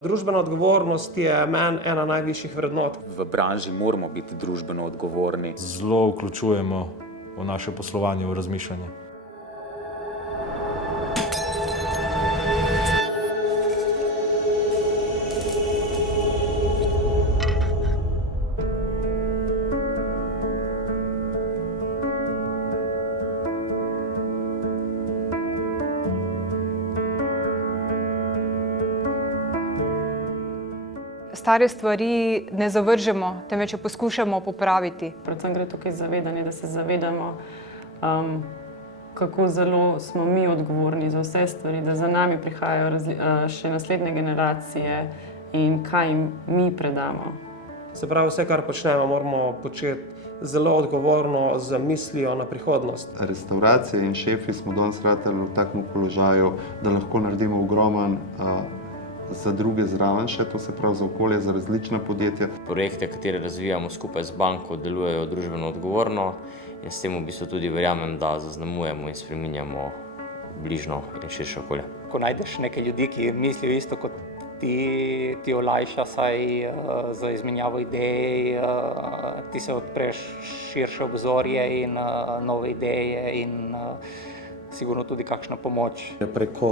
Družbena odgovornost je meni ena najvišjih vrednot. V branži moramo biti družbeno odgovorni. Zelo vključujemo v naše poslovanje, v razmišljanje. Stare stvari ne zavržemo, temveč jo poskušamo popraviti. Predvsem gre tukaj zavedanje, da se zavedamo, kako zelo smo mi odgovorni za vse stvari, da za nami prihajajo še naslednje generacije in kaj jim mi predamo. Se pravi, vse, kar počnemo, moramo početi zelo odgovorno z mislijo na prihodnost. Restavracije in šefi smo danes ratali v takem položaju, da lahko naredimo ogromen za druge zraven še, to se pravi za okolje, za različna podjetja. Projekte, katere razvijamo skupaj z banko, delujejo družbeno odgovorno in s tem v bistvu tudi verjamem, da zaznamujemo in spreminjamo bližnjo in širše okolje. Ko najdeš neke ljudi, ki mislijo isto kot ti olajša saj za izmenjavo idej, ti se odpreš širše obzorje in nove ideje in sigurno tudi kakšna pomoč. Preko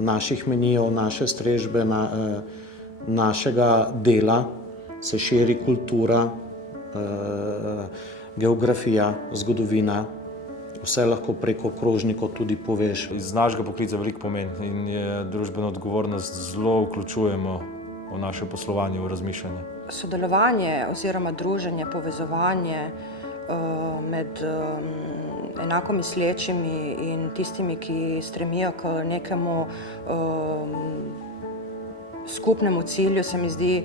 naših menijev, naše strežbe, našega dela se širi kultura, geografija, zgodovina. Vse lahko preko krožnikov tudi poveš. Iz našega poklica veliko pomeni in je družbena odgovornost zelo vključujemo v naše poslovanje, v razmišljanje. Sodelovanje oziroma druženje, povezovanje med enako mislečimi in tistimi, ki stremijo k nekemu skupnemu cilju, se mi zdi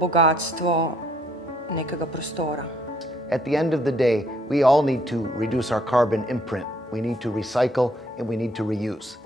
bogatstvo nekega prostora. At the end of the day, we all need to reduce our carbon imprint. We need to recycle and we need to reuse.